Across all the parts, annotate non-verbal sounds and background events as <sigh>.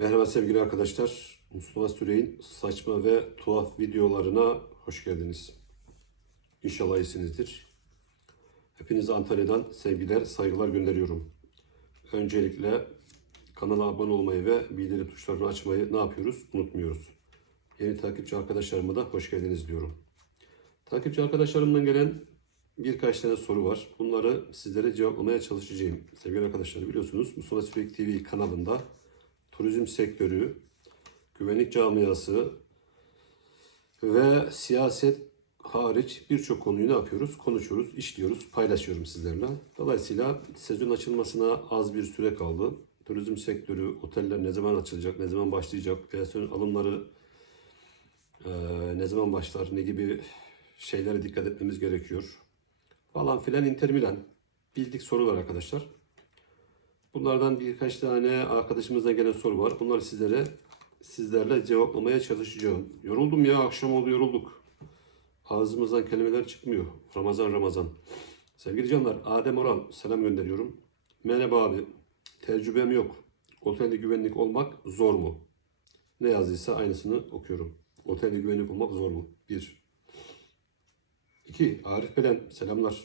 Merhaba sevgili arkadaşlar. Mustafa Sürey'in saçma ve tuhaf videolarına hoş geldiniz. İnşallah iyisinizdir. Hepinize Antalya'dan sevgiler, saygılar gönderiyorum. Öncelikle kanala abone olmayı ve bildirim tuşlarını açmayı ne yapıyoruz? Unutmuyoruz. Yeni takipçi arkadaşlarıma da hoş geldiniz diyorum. Takipçi arkadaşlarımdan gelen birkaç tane soru var. Bunları sizlere cevaplamaya çalışacağım. Sevgili arkadaşlar biliyorsunuz Mustafa Sürek TV kanalında turizm sektörü, güvenlik camiası ve siyaset hariç birçok konuyu ne yapıyoruz? Konuşuyoruz, işliyoruz, paylaşıyorum sizlerle. Dolayısıyla sezon açılmasına az bir süre kaldı. Turizm sektörü, oteller ne zaman açılacak, ne zaman başlayacak, personel alımları eee, ne zaman başlar, ne gibi şeylere dikkat etmemiz gerekiyor falan filan Inter Milan. Bildik sorular arkadaşlar. Bunlardan birkaç tane arkadaşımızdan gelen soru var. Bunları sizlere sizlerle cevaplamaya çalışacağım. Yoruldum ya akşam oldu yorulduk. Ağzımızdan kelimeler çıkmıyor. Ramazan Ramazan. Sevgili canlar Adem Oral selam gönderiyorum. Merhaba abi. Tecrübem yok. Otelde güvenlik olmak zor mu? Ne yazdıysa aynısını okuyorum. Otelde güvenlik olmak zor mu? Bir. İki. Arif Belen selamlar.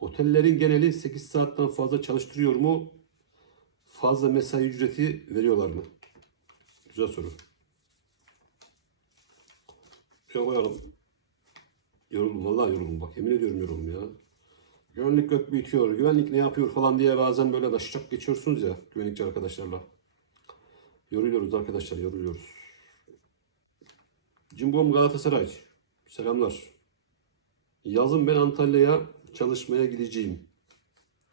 Otellerin geneli 8 saatten fazla çalıştırıyor mu? Fazla mesai ücreti veriyorlar mı? Güzel soru. Şöyle koyalım. Yoruldum vallahi yoruldum bak yemin ediyorum yoruldum ya. Güvenlik gök bitiyor, güvenlik ne yapıyor falan diye bazen böyle daşacak geçiyorsunuz ya güvenlikçi arkadaşlarla. Yoruluyoruz arkadaşlar yoruluyoruz. Cimbom Galatasaray. Selamlar. Yazın ben Antalya'ya çalışmaya gideceğim.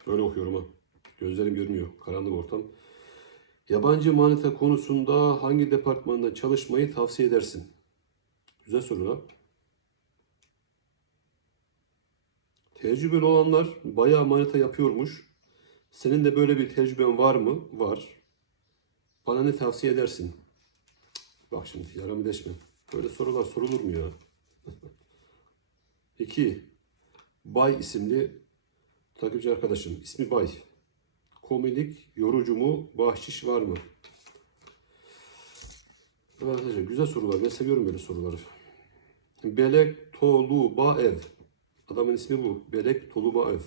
Böyle okuyorum ha. Gözlerim görmüyor. Karanlık ortam. Yabancı manita konusunda hangi departmanda çalışmayı tavsiye edersin? Güzel soru ha. Tecrübeli olanlar bayağı manita yapıyormuş. Senin de böyle bir tecrüben var mı? Var. Bana ne tavsiye edersin? Bak şimdi yaramı deşme. Böyle sorular sorulur mu ya? <laughs> 2. Bay isimli takipçi arkadaşım. İsmi Bay. Komik, yorucu mu, bahşiş var mı? Arkadaşlar güzel sorular. Ben seviyorum böyle soruları. Belek Toluba Ev. Adamın ismi bu. Belek Toluba Ev.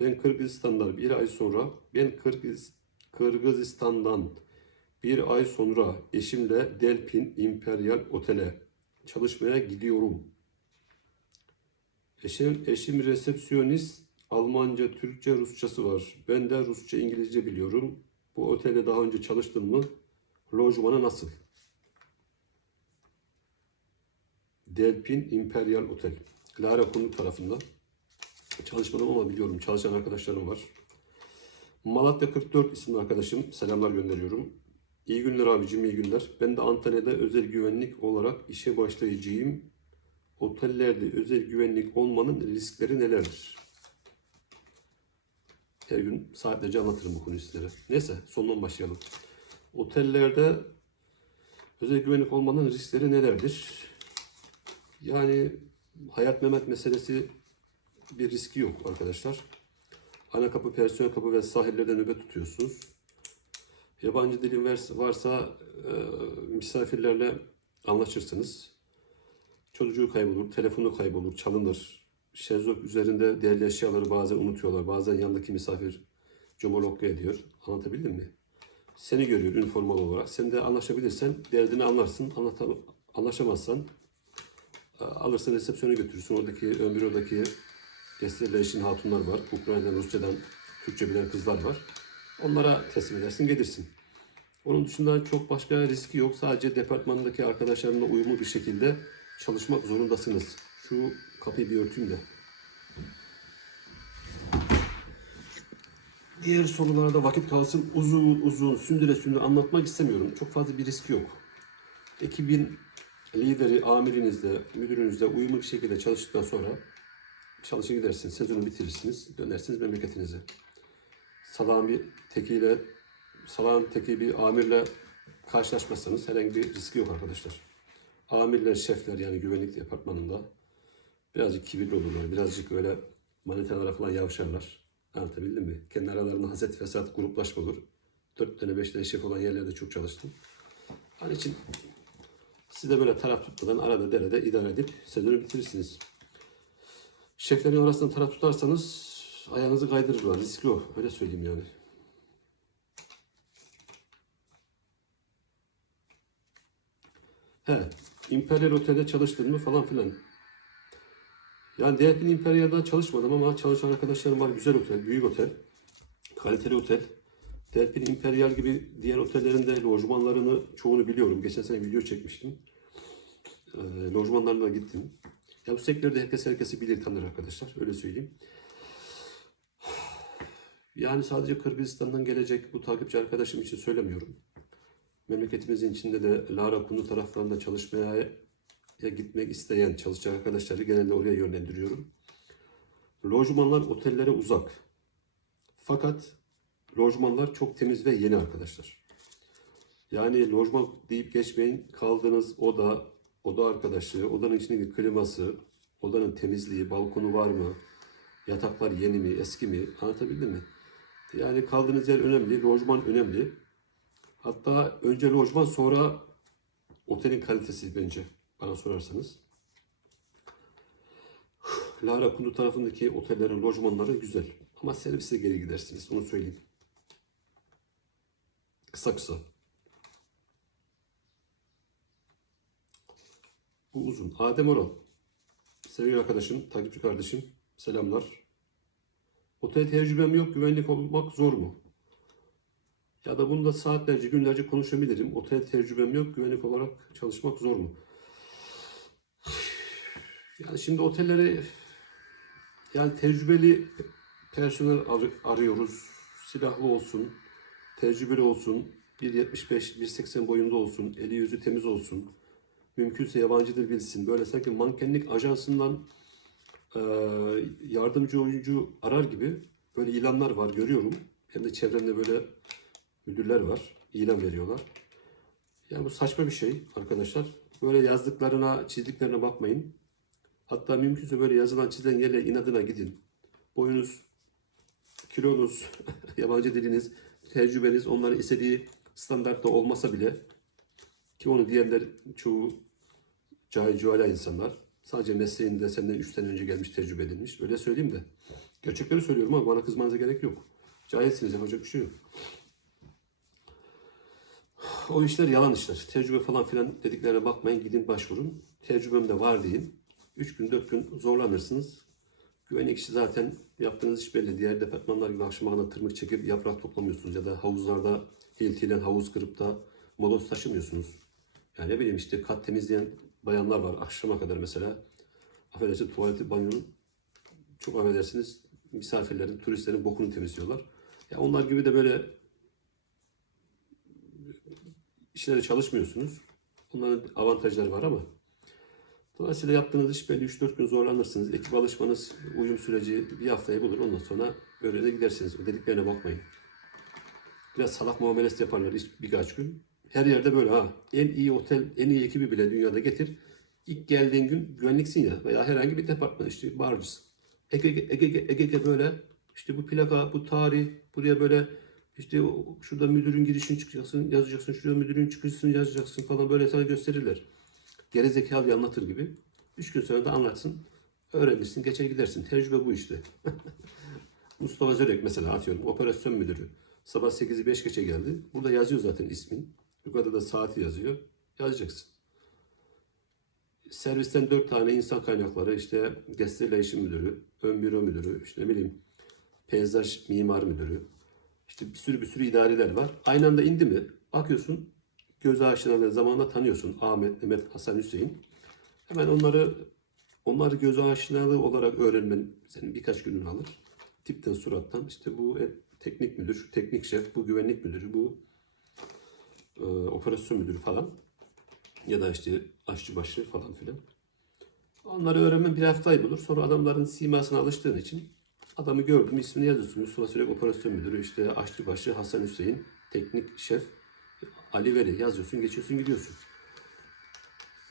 Ben Kırgızistan'dan bir ay sonra ben Kırgız Kırgızistan'dan bir ay sonra eşimle Delpin İmperial Otel'e çalışmaya gidiyorum. Eşim, eşim resepsiyonist, Almanca, Türkçe, Rusçası var. Ben de Rusça, İngilizce biliyorum. Bu otelde daha önce çalıştın mı? Lojmanı nasıl? Delpin Imperial Otel. Lara Konuk tarafında. Çalışmadım ama biliyorum. Çalışan arkadaşlarım var. Malatya 44 isimli arkadaşım. Selamlar gönderiyorum. İyi günler abicim, iyi günler. Ben de Antalya'da özel güvenlik olarak işe başlayacağım. Otellerde özel güvenlik olmanın riskleri nelerdir? Her gün saatlerce anlatırım bu konuyu. Neyse sondan başlayalım. Otellerde özel güvenlik olmanın riskleri nelerdir? Yani hayat memet meselesi bir riski yok arkadaşlar. Ana kapı, personel kapı ve sahillerde nöbet tutuyorsunuz. Yabancı dilin varsa e, misafirlerle anlaşırsınız. Çocuğu kaybolur, telefonu kaybolur, çalınır. Şezlong üzerinde değerli eşyaları bazen unutuyorlar. Bazen yanındaki misafir comolokya ediyor. Anlatabildim mi? Seni görüyor üniformalı olarak. Sen de anlaşabilirsen derdini anlarsın. Anlata, anlaşamazsan e, alırsın resepsiyona götürürsün. Oradaki ön bürodaki desteğiyle eşin hatunlar var. Ukrayna'dan, Rusya'dan Türkçe bilen kızlar var. Onlara teslim edersin, gelirsin. Onun dışında çok başka riski yok. Sadece departmandaki arkadaşlarımla uyumlu bir şekilde çalışmak zorundasınız. Şu kapıyı bir örteyim de. Diğer sorulara vakit kalsın. Uzun uzun sündüre sündüre anlatmak istemiyorum. Çok fazla bir riski yok. Ekibin lideri, amirinizle, müdürünüzle uyumlu bir şekilde çalıştıktan sonra çalışın gidersiniz. Sezonu bitirirsiniz. Dönersiniz memleketinize. Salağın bir tekiyle, salağın teki bir amirle karşılaşmazsanız herhangi bir riski yok arkadaşlar. Amirler, şefler yani güvenlik departmanında birazcık kibirli olurlar. Birazcık öyle manitalara falan yavşarlar. Anlatabildim mi? Kendi aralarında haset fesat gruplaşma olur. 4 tane 5 tane şef olan yerlerde çok çalıştım. Onun için siz de böyle taraf tutmadan arada derede idare edip sezonu bitirirsiniz. Şeflerin arasında taraf tutarsanız ayağınızı kaydırırlar. Riskli o. Öyle söyleyeyim yani. He, Imperial Otel'de çalıştın mı falan filan. Yani diğer bir Imperial'da çalışmadım ama çalışan arkadaşlarım var. Güzel otel, büyük otel, kaliteli otel. Delphin Imperial gibi diğer otellerin de lojmanlarını çoğunu biliyorum. Geçen sene video çekmiştim. Ee, lojmanlarına gittim. Ya bu sektörde herkes herkesi bilir tanır arkadaşlar. Öyle söyleyeyim. Yani sadece Kırgızistan'dan gelecek bu takipçi arkadaşım için söylemiyorum. Memleketimizin içinde de Lara Kundu taraflarında çalışmaya ya gitmek isteyen çalışacak arkadaşları genelde oraya yönlendiriyorum. Lojmanlar otellere uzak. Fakat lojmanlar çok temiz ve yeni arkadaşlar. Yani lojman deyip geçmeyin. Kaldığınız oda, oda arkadaşlığı, odanın içindeki kliması, odanın temizliği, balkonu var mı? Yataklar yeni mi, eski mi? Anlatabildim mi? Yani kaldığınız yer önemli, lojman önemli. Hatta önce lojman sonra otelin kalitesi bence bana sorarsanız. <sighs> Lara Kundu tarafındaki otellerin lojmanları güzel. Ama servise geri gidersiniz. Onu söyleyeyim. Kısa kısa. Bu uzun. Adem Oral. Sevgili arkadaşım, takipçi kardeşim. Selamlar. Otel tecrübem yok. Güvenlik olmak zor mu? Ya da bunda saatlerce, günlerce konuşabilirim. Otel tecrübem yok. Güvenlik olarak çalışmak zor mu? Yani şimdi otelleri yani tecrübeli personel ar- arıyoruz. Silahlı olsun, tecrübeli olsun, 1.75, 1.80 boyunda olsun, eli yüzü temiz olsun. Mümkünse yabancı dil bilsin. Böyle sanki mankenlik ajansından yardımcı oyuncu arar gibi böyle ilanlar var görüyorum. Hem de çevremde böyle müdürler var. ilan veriyorlar. Yani bu saçma bir şey arkadaşlar. Böyle yazdıklarına, çizdiklerine bakmayın. Hatta mümkünse böyle yazılan çizilen yerle inadına gidin. Boyunuz, kilonuz, <laughs> yabancı diliniz, tecrübeniz onların istediği standartta olmasa bile ki onu diyenler çoğu cahil cuhala insanlar. Sadece mesleğinde senden 3 sene önce gelmiş tecrübelenmiş. Öyle söyleyeyim de. Gerçekleri söylüyorum ama bana kızmanıza gerek yok. Cahilsiniz yapacak bir şey yok. O işler yalan işler. Tecrübe falan filan dediklerine bakmayın. Gidin başvurun. Tecrübem de var deyin. 3 gün 4 gün zorlanırsınız. Güvenlik işi zaten yaptığınız iş belli. Diğer departmanlar gibi akşama kadar tırmık çekip yaprak toplamıyorsunuz. Ya da havuzlarda hiltiyle havuz kırıp da moloz taşımıyorsunuz. Yani ne bileyim işte kat temizleyen bayanlar var. Akşama kadar mesela. Affedersiniz tuvaleti, banyonun çok affedersiniz misafirlerin, turistlerin bokunu temizliyorlar. Ya onlar gibi de böyle işlere çalışmıyorsunuz. Onların avantajları var ama dolayısıyla yaptığınız iş belli 3-4 gün zorlanırsınız. Ekip alışmanız, uyum süreci bir haftayı bulur. Ondan sonra böyle de gidersiniz. O dediklerine bakmayın. Biraz salak muamelesi yaparlar birkaç gün. Her yerde böyle ha. En iyi otel, en iyi ekibi bile dünyada getir. İlk geldiğin gün güvenliksin ya veya herhangi bir departman işte barcısın. Ege, Ege, Ege, böyle işte bu plaka, bu tarih, buraya böyle işte şurada müdürün girişini çıkacaksın, yazacaksın, şuraya müdürün çıkışını yazacaksın falan böyle sana gösterirler. Gerizekalı bir anlatır gibi. Üç gün sonra da anlatsın. Öğrenirsin, geçer gidersin. Tecrübe bu işte. <laughs> Mustafa Zörek mesela atıyorum operasyon müdürü. Sabah 8'i 5 geçe geldi. Burada yazıyor zaten ismin. Yukarıda da saati yazıyor. Yazacaksın. Servisten 4 tane insan kaynakları işte relation müdürü, ön büro müdürü, işte ne bileyim peyzaj mimar müdürü. İşte bir sürü bir sürü idareler var. Aynı anda indi mi? Bakıyorsun göz aşinalığı zamanla tanıyorsun. Ahmet, Mehmet, Hasan, Hüseyin. Hemen onları onları göz aşinalığı olarak öğrenmen senin birkaç gününü alır. Tipten, surattan işte bu e, teknik müdür, şu teknik şef, bu güvenlik müdürü, bu e, operasyon müdürü falan. Ya da işte aşçıbaşı falan filan. Onları öğrenmen bir haftayı bulur. Sonra adamların simasına alıştığın için adamı gördüm ismini yazıyorsun. Mustafa Sürek operasyon müdürü, işte aşçıbaşı Hasan Hüseyin, teknik şef Ali Veli yazıyorsun, geçiyorsun, gidiyorsun.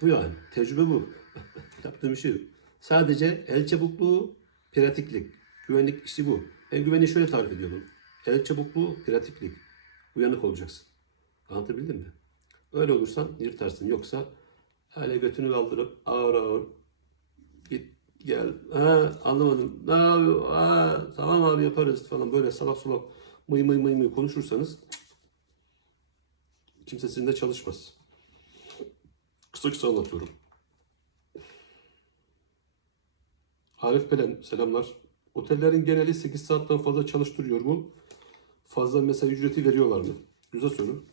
Bu yani. Tecrübe bu. <laughs> Yaptığım şey. Sadece el çabukluğu, pratiklik. Güvenlik işi bu. Ben güvenliği şöyle tarif ediyorum. El çabukluğu, pratiklik. Uyanık olacaksın. Anlatabildim mi? Öyle olursan yırtarsın. Yoksa öyle götünü kaldırıp ağır ağır git gel. Ha, anlamadım. Ne yapıyor? Ha, tamam abi yaparız falan böyle salak salak mıy mıy mıy mıy konuşursanız kimse sizinle çalışmaz. Kısa kısa anlatıyorum. Arif Pelen selamlar. Otellerin geneli 8 saatten fazla çalıştırıyor mu? Fazla mesai ücreti veriyorlar mı? Güzel soru.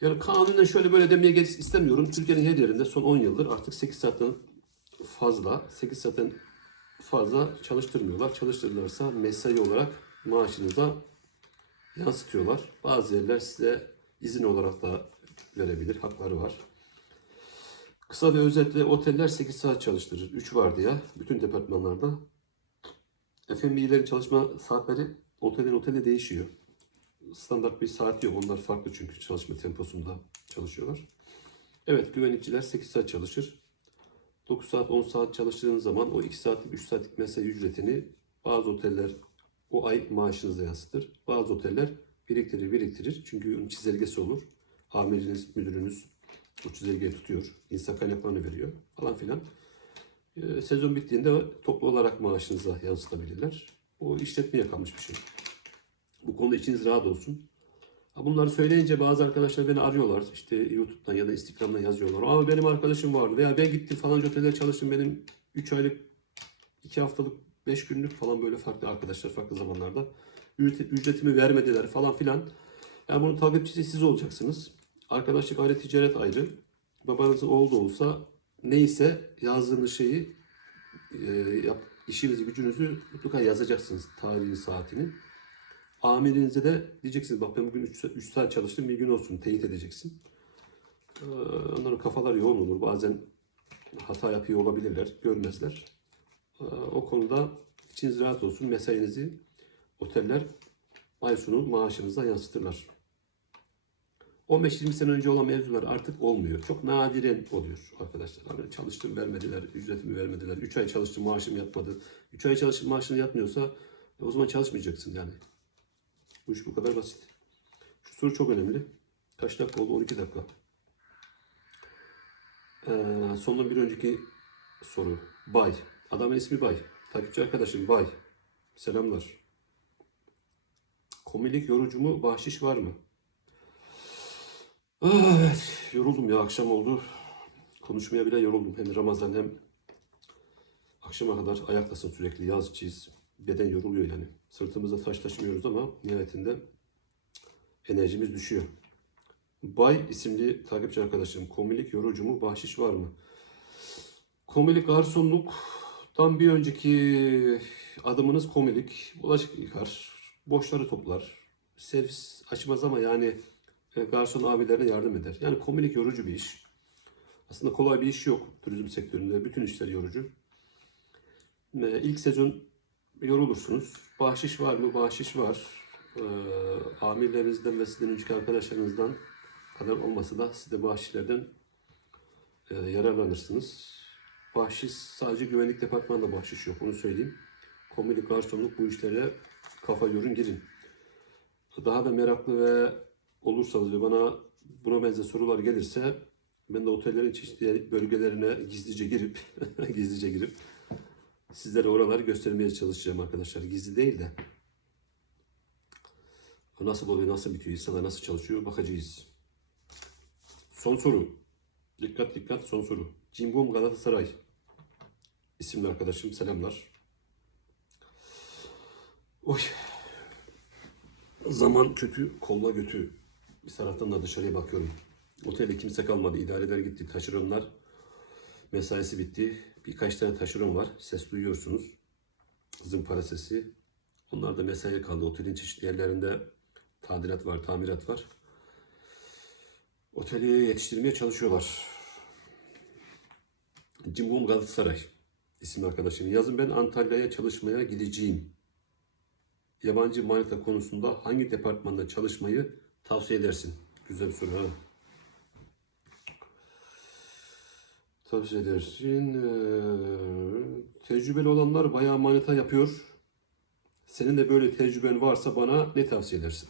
Yani kanunen şöyle böyle demeye gerek istemiyorum. Türkiye'nin her yerinde son 10 yıldır artık 8 saatten fazla, 8 saatten fazla çalıştırmıyorlar. Çalıştırırlarsa mesai olarak maaşınıza yansıtıyorlar. Bazı yerler size izin olarak da verebilir. Hakları var. Kısa ve özetle oteller 8 saat çalıştırır. 3 vardiya bütün departmanlarda. F&B'lerin çalışma saatleri otelden otele değişiyor. Standart bir saat yok. Onlar farklı çünkü çalışma temposunda çalışıyorlar. Evet güvenlikçiler 8 saat çalışır. 9 saat 10 saat çalıştığınız zaman o 2 saatlik 3 saatlik mesai ücretini bazı oteller o ay maaşınıza yansıtır. Bazı oteller biriktirir biriktirir. Çünkü onun çizelgesi olur. Amiriniz, müdürünüz o çizelgeyi tutuyor. İnsan kaynaklarını veriyor falan filan. Ee, sezon bittiğinde toplu olarak maaşınıza yansıtabilirler. O işletmeye kalmış bir şey. Bu konuda içiniz rahat olsun. Bunları söyleyince bazı arkadaşlar beni arıyorlar. İşte YouTube'dan ya da Instagram'dan yazıyorlar. Ama benim arkadaşım vardı veya ben gittim falan otelde çalıştım. Benim 3 aylık, 2 haftalık, 5 günlük falan böyle farklı arkadaşlar farklı zamanlarda ücret- ücretimi vermediler falan filan. Yani bunun takipçisi siz olacaksınız. Arkadaşlık ayrı, ticaret ayrı. Babanızın oğlu da olsa neyse yazdığınız şeyi e, yap, işinizi, gücünüzü mutlaka yazacaksınız. Tarihini, saatini. Amirinize de diyeceksiniz bak ben bugün 3 saat çalıştım bir gün olsun teyit edeceksin. Ee, onların kafalar yoğun olur. Bazen hata yapıyor olabilirler. Görmezler. Ee, o konuda içiniz rahat olsun. Mesainizi oteller ay sonu maaşınıza yansıtırlar. 15-20 sene önce olan mevzular artık olmuyor. Çok nadiren oluyor arkadaşlar. Hani çalıştım vermediler, ücretimi vermediler. 3 ay çalıştım maaşım yatmadı. 3 ay çalıştım maaşın yatmıyorsa e, o zaman çalışmayacaksın yani. Bu iş bu kadar basit. Şu soru çok önemli. Kaç dakika oldu? 12 dakika. Ee, sondan bir önceki soru. Bay. Adamın ismi Bay. Takipçi arkadaşım Bay. Selamlar. Komilik yorucu mu? Bahşiş var mı? Ah, Evet. Yoruldum ya. Akşam oldu. Konuşmaya bile yoruldum. Hem Ramazan hem akşama kadar ayaktasın sürekli. Yaz, çiz. Beden yoruluyor yani. Sırtımızda taş taşımıyoruz ama nihayetinde enerjimiz düşüyor. Bay isimli takipçi arkadaşım. Komilik yorucu mu? Bahşiş var mı? Komilik garsonluktan bir önceki adımınız komilik. Bulaşık yıkar, boşları toplar. Servis açmaz ama yani e, garson abilerine yardım eder. Yani komilik yorucu bir iş. Aslında kolay bir iş yok turizm sektöründe. Bütün işler yorucu. E, İlk sezon yorulursunuz. Bahşiş var mı? Bahşiş var. Ee, amirlerinizden ve sizden önceki arkadaşlarınızdan kadar olmasa da siz de bahşişlerden e, yararlanırsınız. Bahşiş sadece güvenlik departmanında bahşiş yok. Onu söyleyeyim. Komilik, garsonluk bu işlere kafa yorun girin. Daha da meraklı ve olursanız ve bana buna benzer sorular gelirse ben de otellerin çeşitli bölgelerine gizlice girip <laughs> gizlice girip sizlere oraları göstermeye çalışacağım arkadaşlar. Gizli değil de. Nasıl oluyor, nasıl bitiyor, insanlar nasıl çalışıyor bakacağız. Son soru. Dikkat dikkat son soru. Cimbom Galatasaray isimli arkadaşım selamlar. Oy. Zaman kötü, kolla götü. Bir taraftan da dışarıya bakıyorum. Otelde kimse kalmadı. İdareler gitti. Taşeronlar mesaisi bitti. Birkaç tane taşeron var. Ses duyuyorsunuz. Zımpara sesi. Onlar da mesaiye kaldı. Otelin çeşitli yerlerinde tadilat var, tamirat var. Oteli yetiştirmeye çalışıyorlar. Cimbom Galatasaray isimli arkadaşım. Yazın ben Antalya'ya çalışmaya gideceğim. Yabancı manita konusunda hangi departmanda çalışmayı tavsiye edersin? Güzel bir soru ha. Tavsiye edersin. Ee, tecrübeli olanlar bayağı manita yapıyor. Senin de böyle tecrüben varsa bana ne tavsiye edersin?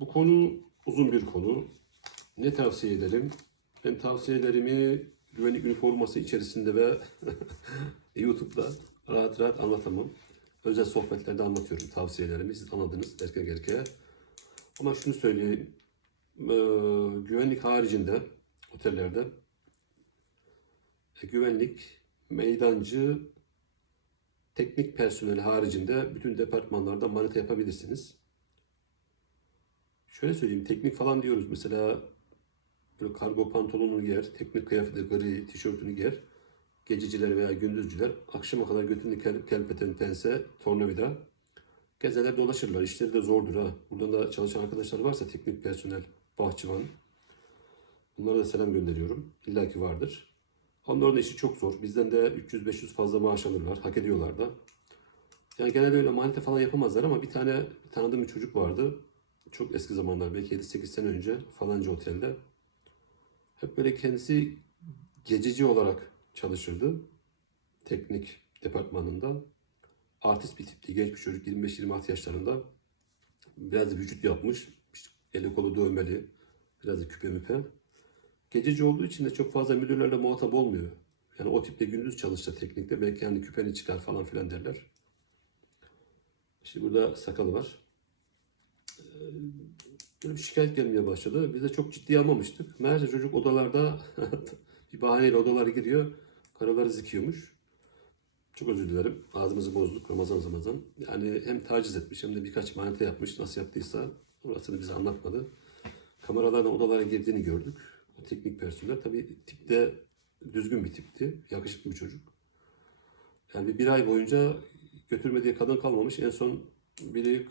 Bu konu uzun bir konu. Ne tavsiye ederim? Ben tavsiyelerimi güvenlik üniforması içerisinde ve <laughs> YouTube'da rahat rahat anlatamam. Özel sohbetlerde anlatıyorum tavsiyelerimi. Siz anladınız erkek erkeğe. Ama şunu söyleyeyim. Ee, güvenlik haricinde otellerde e, güvenlik, meydancı, teknik personel haricinde bütün departmanlarda manita yapabilirsiniz. Şöyle söyleyeyim, teknik falan diyoruz. Mesela böyle kargo pantolonunu giyer, teknik kıyafeti gri tişörtünü giyer. Gececiler veya gündüzcüler akşama kadar götünü kel, kelpeten pense, tornavida. Gezeler dolaşırlar. İşleri de zordur ha. Buradan da çalışan arkadaşlar varsa teknik personel, bahçıvan. Bunlara da selam gönderiyorum. İlla ki vardır. Onların işi çok zor. Bizden de 300-500 fazla maaş alırlar. Hak ediyorlar da. Yani genelde öyle manita falan yapamazlar ama bir tane tanıdığım bir çocuk vardı. Çok eski zamanlar belki 7-8 sene önce falanca otelde. Hep böyle kendisi gececi olarak çalışırdı. Teknik departmanında. Artist bir tipti. Genç bir çocuk 25-26 yaşlarında. Biraz vücut yapmış. İşte eli kolu dövmeli. Biraz da küpe müpe. Gececi olduğu için de çok fazla müdürlerle muhatap olmuyor. Yani o tipte gündüz çalışsa teknikte belki hani küpeni çıkar falan filan derler. İşte burada sakalı var. Şikayet gelmeye başladı. Biz de çok ciddiye almamıştık. Meğerse çocuk odalarda <laughs> bir bahaneyle odalara giriyor. Karıları zikiyormuş. Çok özür dilerim. Ağzımızı bozduk Ramazan Ramazan. Yani hem taciz etmiş hem de birkaç manita yapmış. Nasıl yaptıysa orasını bize anlatmadı. Kameralardan odalara girdiğini gördük. O teknik personel. Tabii tipte düzgün bir tipti. Yakışıklı bir çocuk. Yani bir, ay boyunca götürmediği kadın kalmamış. En son biri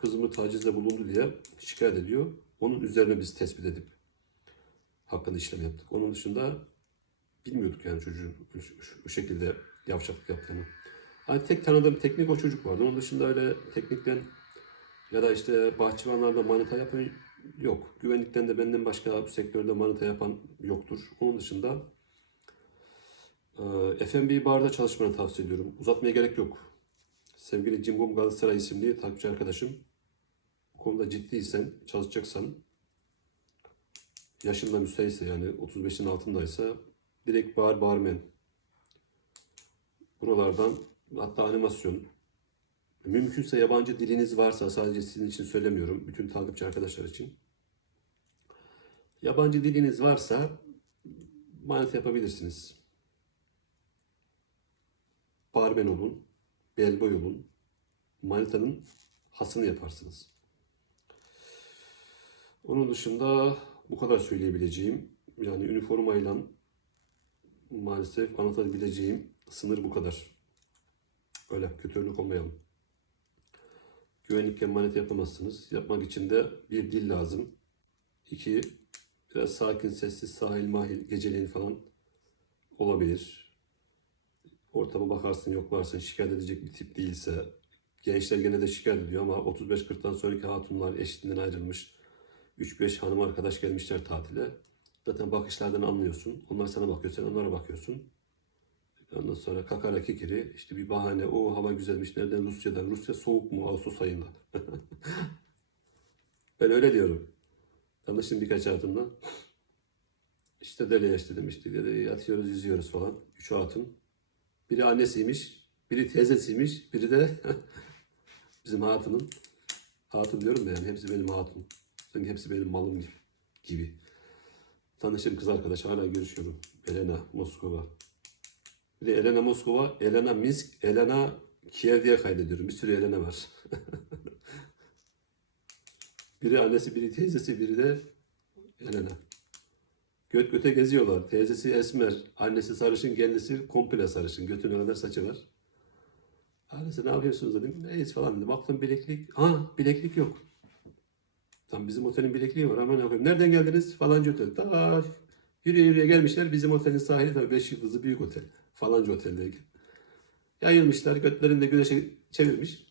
kızımı tacizde bulundu diye şikayet ediyor. Onun üzerine biz tespit edip hakkında işlem yaptık. Onun dışında bilmiyorduk yani çocuğun bu- şekilde yavşaklık yaptığını. Hani tek tanıdığım teknik o çocuk vardı. Onun dışında öyle teknikten ya da işte bahçıvanlarda manita yapan yok. Güvenlikten de benden başka bu sektörde manita yapan yoktur. Onun dışında e, F&B barda çalışmanı tavsiye ediyorum. Uzatmaya gerek yok. Sevgili Cimbom Galatasaray isimli takipçi arkadaşım. Konuda ciddiysen, çalışacaksan, yaşında müsaitse yani 35'in altındaysa direkt bar barmen. Buralardan hatta animasyon. Mümkünse yabancı diliniz varsa sadece sizin için söylemiyorum. Bütün takipçi arkadaşlar için. Yabancı diliniz varsa manita yapabilirsiniz. Barmen olun, bellboy olun. Manitanın hasını yaparsınız. Onun dışında bu kadar söyleyebileceğim. Yani üniformayla maalesef anlatabileceğim sınır bu kadar. Öyle kötü örnek olmayalım. Güvenlik emanet yapamazsınız. Yapmak için de bir dil lazım. İki, biraz sakin, sessiz, sahil, mahil, geceleyin falan olabilir. Ortama bakarsın, yoklarsın, şikayet edecek bir tip değilse. Gençler gene de şikayet ediyor ama 35-40'tan sonraki hatunlar eşinden ayrılmış. 3-5 hanım arkadaş gelmişler tatile. Zaten bakışlardan anlıyorsun. Onlar sana bakıyor, sen onlara bakıyorsun. Ondan sonra kakara kikiri işte bir bahane o hava güzelmiş nereden Rusya'dan? Rusya soğuk mu Ağustos ayında? <laughs> Ben öyle diyorum. Tanıştım birkaç hatunla işte deli işte dedi yatıyoruz yüzüyoruz falan. Üç hatun biri annesiymiş biri teyzesiymiş biri de <laughs> bizim hatunun hatun diyorum yani hepsi benim hatun sanki hepsi benim malım gibi, tanıştığım kız arkadaş hala görüşüyorum Elena Moskova bir de Elena Moskova, Elena Minsk, Elena Kiev diye kaydediyorum. Bir sürü Elena var. <laughs> biri annesi, biri teyzesi, biri de Elena. Göt göte geziyorlar. Teyzesi esmer, annesi sarışın, kendisi komple sarışın. Götüne kadar saçı var. Annesi ne yapıyorsunuz dedim. Neyiz falan dedim. Baktım bileklik. Ha bileklik yok. Tam bizim otelin bilekliği var. Hemen yapıyorum. Nereden geldiniz? Falanca otel. Ta yürüye yürüye gelmişler. Bizim otelin sahili tabii 5 yıldızlı büyük otel. Falanca oteldeyken. Yayılmışlar. Götlerini de güneşe çevirmiş.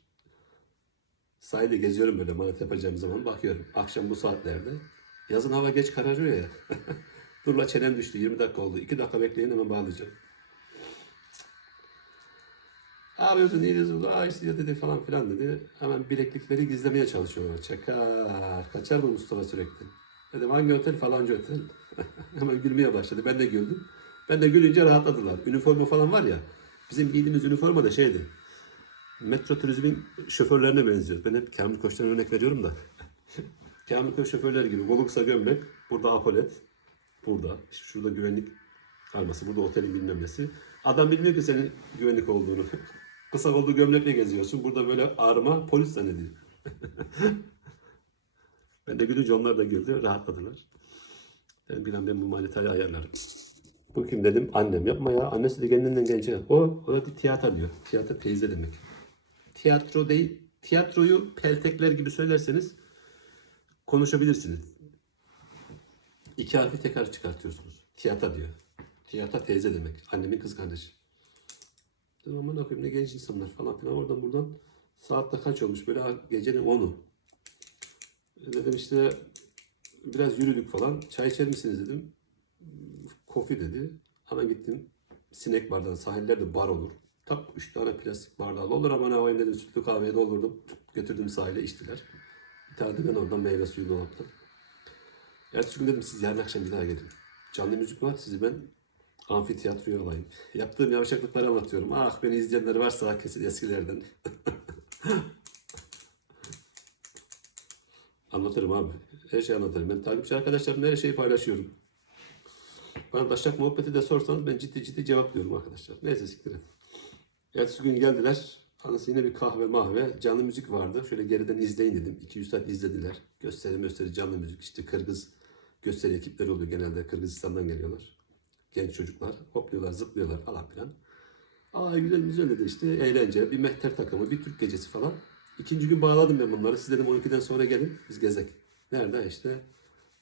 Sahilde geziyorum böyle manat yapacağım zaman bakıyorum. Akşam bu saatlerde. Yazın hava geç kararıyor ya. <laughs> Dur la çenem düştü. 20 dakika oldu. 2 dakika bekleyin hemen bağlayacağım. Abi diyorsun ne diyorsun? Aa işte dedi falan filan dedi. Hemen bileklikleri gizlemeye çalışıyorlar. Çakar. Kaçar mı Mustafa sürekli? Dedim hangi otel falanca otel. <laughs> Hemen gülmeye başladı. Ben de güldüm. Ben de gülünce rahatladılar. Üniforma falan var ya. Bizim giydiğimiz üniforma da şeydi. Metro turizmin şoförlerine benziyor. Ben hep Kamil Koç'tan örnek veriyorum da. <laughs> Kamil Koç şoförler gibi. Bolu kısa gömlek. Burada apolet. Burada. Şurada güvenlik arması. Burada otelin bilmem nesi. Adam bilmiyor ki senin güvenlik olduğunu. <laughs> kısa olduğu gömlekle geziyorsun. Burada böyle arma polis zannediyor. <laughs> ben de gülünce onlar da güldü. Rahatladılar. Ben bir an ben bu manitayı ayarlarım. Bu kim dedim? Annem. Yapma ya. Annesi de kendinden ya. O, o da bir tiyatro diyor. Tiyatro teyze demek. Tiyatro değil. Tiyatroyu peltekler gibi söylerseniz konuşabilirsiniz. İki harfi tekrar çıkartıyorsunuz. Tiyata diyor. Tiyata teyze demek. Annemin kız kardeşi. Dedim aman ne ne genç insanlar falan filan. Oradan buradan saatte kaç olmuş? Böyle gecenin 10'u. E Dedim işte biraz yürüdük falan. Çay içer misiniz dedim. Kofi dedi. Hemen gittim. Sinek bardağı sahillerde bar olur. Tak üç tane plastik bardağı olur ama ne yapayım dedim. Sütlü kahveye doldurdum. Götürdüm sahile içtiler. Bir tane de ben oradan meyve suyu dolaptım. Ertesi gün dedim siz yarın akşam bir daha gelin. Canlı müzik var sizi ben amfiteyatroya alayım. Yaptığım yavşaklıkları anlatıyorum. Ah beni izleyenler varsa kesin eskilerden. <laughs> Anlatırım abi. Her şeyi anlatırım. Ben takipçi arkadaşlarımla her şeyi paylaşıyorum. Bana taşak muhabbeti de sorsanız ben ciddi ciddi cevaplıyorum arkadaşlar. Neyse siktir et. Ertesi gün geldiler. Anası yine bir kahve mahve. Canlı müzik vardı. Şöyle geriden izleyin dedim. 200 saat izlediler. Gösteri gösteri canlı müzik. İşte Kırgız gösteri ekipleri oluyor genelde. Kırgızistan'dan geliyorlar. Genç çocuklar. Hopluyorlar, zıplıyorlar falan filan. Aa güzel güzel dedi işte. Eğlence, bir mehter takımı, bir Türk gecesi falan. İkinci gün bağladım ben bunları. Siz dedim 12'den sonra gelin. Biz gezek. Nerede? İşte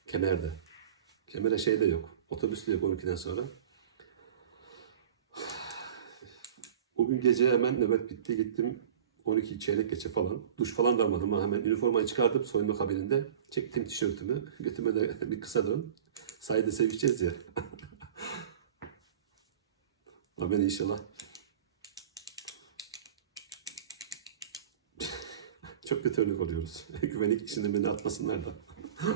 Kemer'de. Kemer'e şeyde yok. Otobüs de yok 12'den sonra. <sighs> Bugün gece hemen nöbet bitti gittim 12 çeyrek geçe falan. Duş falan da almadım. Hemen üniformayı çıkardım soyunma kabininde. Çektim tişörtümü. Götüme de <laughs> bir kısa dön. Sahilde sevişeceğiz ya. <laughs> Ama ben inşallah <laughs> çok kötü örnek oluyoruz. <laughs> Güvenlik içinde beni atmasınlar da. <laughs>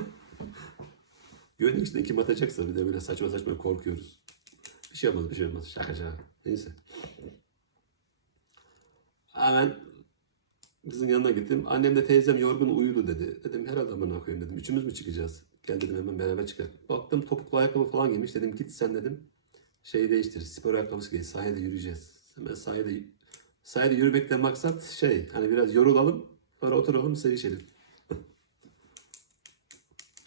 Güvenlik içinde kim atacaksa bir de böyle saçma saçma korkuyoruz. Bir şey olmaz bir şey olmaz. Şaka şaka. Neyse. Hemen kızın yanına gittim. Annem de teyzem yorgun uyudu dedi. Dedim her adamına koyayım dedim. Üçümüz mü çıkacağız? Gel dedim hemen beraber çıkalım. Baktım topuklu ayakkabı falan giymiş. Dedim git sen dedim. Şeyi değiştir. Spor ayakkabısı giy. Sahilde yürüyeceğiz. Hemen sahilde, sahilde yürümekten maksat şey. Hani biraz yorulalım. Sonra oturalım sevişelim. <laughs>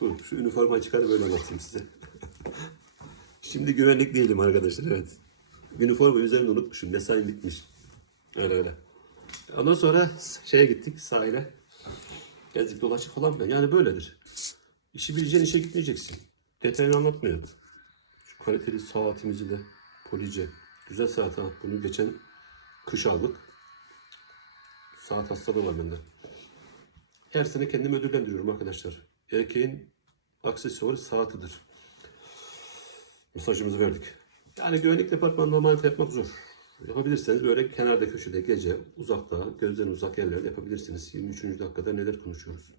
Dur şu üniformayı çıkar böyle anlatayım size. <laughs> Şimdi güvenlik değilim arkadaşlar evet. Üniforma üzerinde unutmuşum. Mesai bitmiş. Öyle öyle. Ondan sonra şeye gittik sahile. Gezdik dolaşık falan filan. Yani böyledir. İşi bileceğin işe gitmeyeceksin. Detayını anlatmıyor. Kaliteli saatimizi de police. Güzel saat ha. Bunu geçen kış aldık. Saat hastalığı var bende. Her sene kendimi ödüllendiriyorum arkadaşlar. Erkeğin aksesuarı saatidir. Mesajımızı verdik. Yani güvenlik departmanı normalde yapmak zor. Yapabilirseniz böyle kenarda köşede gece uzakta gözden uzak yerlerde yapabilirsiniz. 23. dakikada neler konuşuyoruz.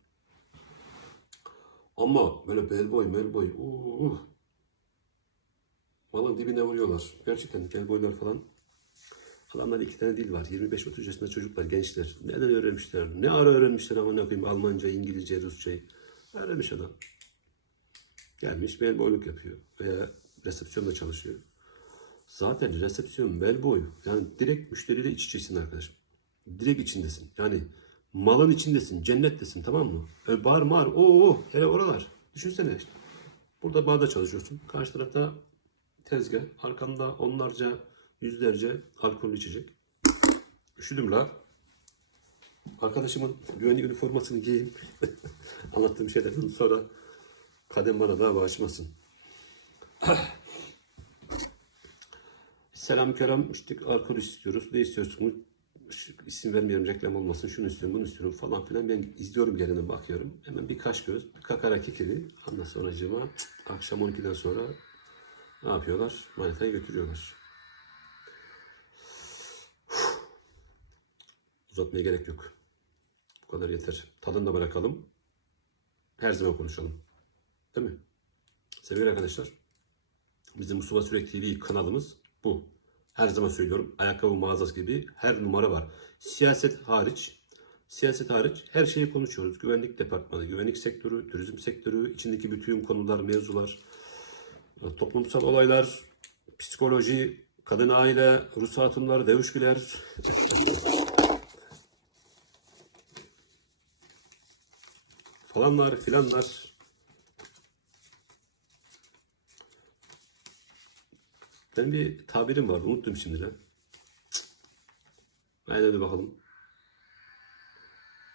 Ama böyle bel boy mel boy uh, Malın dibine vuruyorlar. Gerçekten bel boylar falan. Adamlar iki tane dil var. 25-30 yaşında çocuklar, gençler. Neden öğrenmişler? Ne ara öğrenmişler ama ne koyayım Almanca, İngilizce, Rusçayı. Öğrenmiş adam. Gelmiş bel boyluk yapıyor. Veya resepsiyonda çalışıyor. Zaten resepsiyon bel boy. Yani direkt müşteriyle iç içesin arkadaşım. Direkt içindesin. Yani malın içindesin. Cennettesin tamam mı? Öyle bağır mağır. Oo, hele oralar. Düşünsene işte. Burada bağda çalışıyorsun. Karşı tarafta tezgah. Arkanda onlarca, yüzlerce alkollü içecek. Üşüdüm la. Arkadaşımın güvenlik üniformasını giyeyim. <laughs> Anlattığım şeylerden sonra kadem bana daha bağışmasın. Selam kerem işte alkol istiyoruz. Ne istiyorsunuz? İsim vermiyorum reklam olmasın. Şunu istiyorum, bunu istiyorum falan filan. Ben izliyorum gelene bakıyorum. Hemen bir kaş göz, bir kakara kikiri. Ondan sonra acaba akşam 12'den sonra ne yapıyorlar? Manitayı götürüyorlar. Uzatmaya gerek yok. Bu kadar yeter. Tadını da bırakalım. Her zaman konuşalım. Değil mi? Sevgili arkadaşlar. Bizim Mustafa Sürek kanalımız bu. Her zaman söylüyorum. Ayakkabı mağazası gibi her numara var. Siyaset hariç, siyaset hariç her şeyi konuşuyoruz. Güvenlik departmanı, güvenlik sektörü, turizm sektörü, içindeki bütün konular, mevzular, toplumsal olaylar, psikoloji, kadın aile, Rus hatunlar, dövüşgüler. <laughs> falanlar filanlar. Ben bir tabirim var. Unuttum şimdi de. Aynen de bakalım.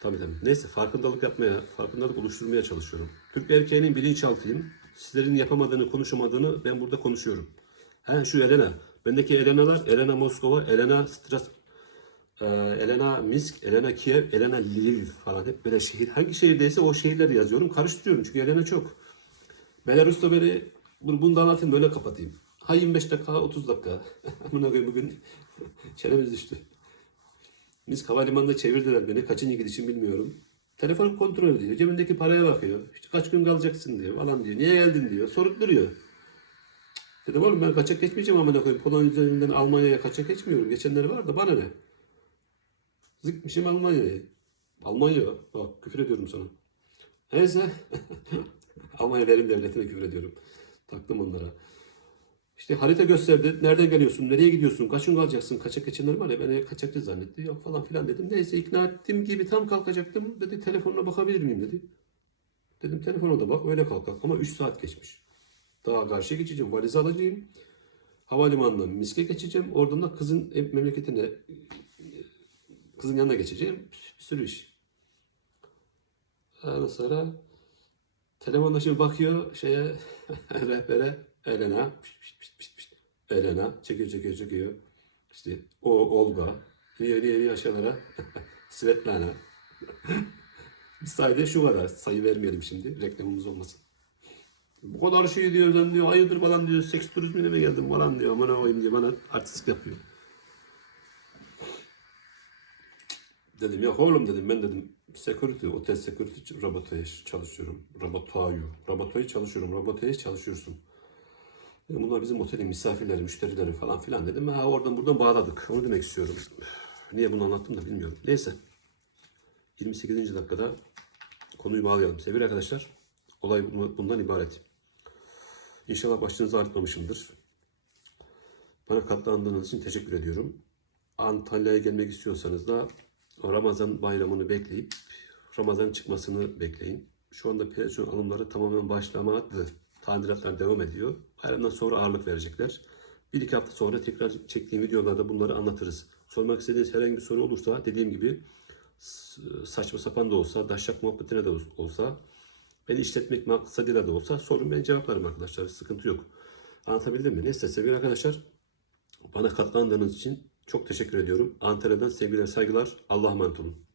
Tabii tabii. Neyse farkındalık yapmaya, farkındalık oluşturmaya çalışıyorum. Türk erkeğinin bilinçaltıyım. Sizlerin yapamadığını, konuşamadığını ben burada konuşuyorum. Ha şu Elena. Bendeki Elena'lar, Elena Moskova, Elena Stras, e, Elena Minsk, Elena Kiev, Elena Lviv falan hep böyle şehir. Hangi şehirdeyse o şehirleri yazıyorum. Karıştırıyorum çünkü Elena çok. Belarus'ta böyle bunu, bunu da anlatayım böyle kapatayım. Ha 25 dakika, ha 30 dakika. <laughs> Amına koyayım bugün <laughs> çenemiz düştü. Biz havalimanında çevirdiler beni. Kaçıncı gidişim bilmiyorum. Telefon kontrol ediyor. Cebindeki paraya bakıyor. İşte kaç gün kalacaksın diyor falan diyor. Niye geldin diyor. Sorup duruyor. Dedim oğlum ben kaçak geçmeyeceğim amına koyayım. Polonya üzerinden Almanya'ya kaçak geçmiyorum. Geçenleri var da bana ne? Zıkmışım Almanya'ya. Almanya. Bak küfür ediyorum sana. Neyse. <laughs> Almanya benim devletine küfür ediyorum. Taktım onlara. İşte harita gösterdi. Nereden geliyorsun? Nereye gidiyorsun? Kaç gün kalacaksın? Kaçak geçenler var ya beni kaçakçı zannetti. Yok falan filan dedim. Neyse ikna ettiğim gibi tam kalkacaktım. Dedi telefonuna bakabilir miyim dedi. Dedim telefona da bak öyle kalkak. Ama 3 saat geçmiş. Daha karşıya geçeceğim. Valizi alacağım. Havalimanından Misk'e geçeceğim. Oradan da kızın memleketine kızın yanına geçeceğim. Bir sürü iş. Ondan sonra telefonda şimdi bakıyor şeye <laughs> rehbere Elena. Elena çekiyor çekiyor çekiyor. İşte o Olga. Niye niye niye aşağılara <laughs> Svetlana. <laughs> Sayede şu kadar sayı vermeyelim şimdi reklamımız olmasın. Bu kadar şey diyor sen diyor hayırdır falan diyor seks turizmine mi geldim falan diyor bana koyayım diye bana artistlik yapıyor. Dedim yok oğlum dedim ben dedim security, otel security robotoya çalışıyorum. Robotoyu, robotoyu çalışıyorum, robotoya çalışıyorsun. Dedim, bunlar bizim otelin misafirleri, müşterileri falan filan dedim. Ha, oradan buradan bağladık. Onu demek istiyorum. Niye bunu anlattım da bilmiyorum. Neyse. 28. dakikada konuyu bağlayalım. Sevgili arkadaşlar, olay bu- bundan ibaret. İnşallah başınızı ağrıtmamışımdır. Bana katlandığınız için teşekkür ediyorum. Antalya'ya gelmek istiyorsanız da Ramazan bayramını bekleyip Ramazan çıkmasını bekleyin. Şu anda operasyon alımları tamamen başlamadı. Tadilatlar devam ediyor. Bayramdan sonra ağırlık verecekler. Bir iki hafta sonra tekrar çektiğim videolarda bunları anlatırız. Sormak istediğiniz herhangi bir soru olursa dediğim gibi saçma sapan da olsa, daşak muhabbetine de olsa, beni işletmek maksadıyla da olsa sorun ben cevaplarım arkadaşlar. Sıkıntı yok. Anlatabildim mi? Neyse sevgili arkadaşlar bana katlandığınız için çok teşekkür ediyorum. Antalya'dan sevgiler saygılar. Allah'a emanet olun.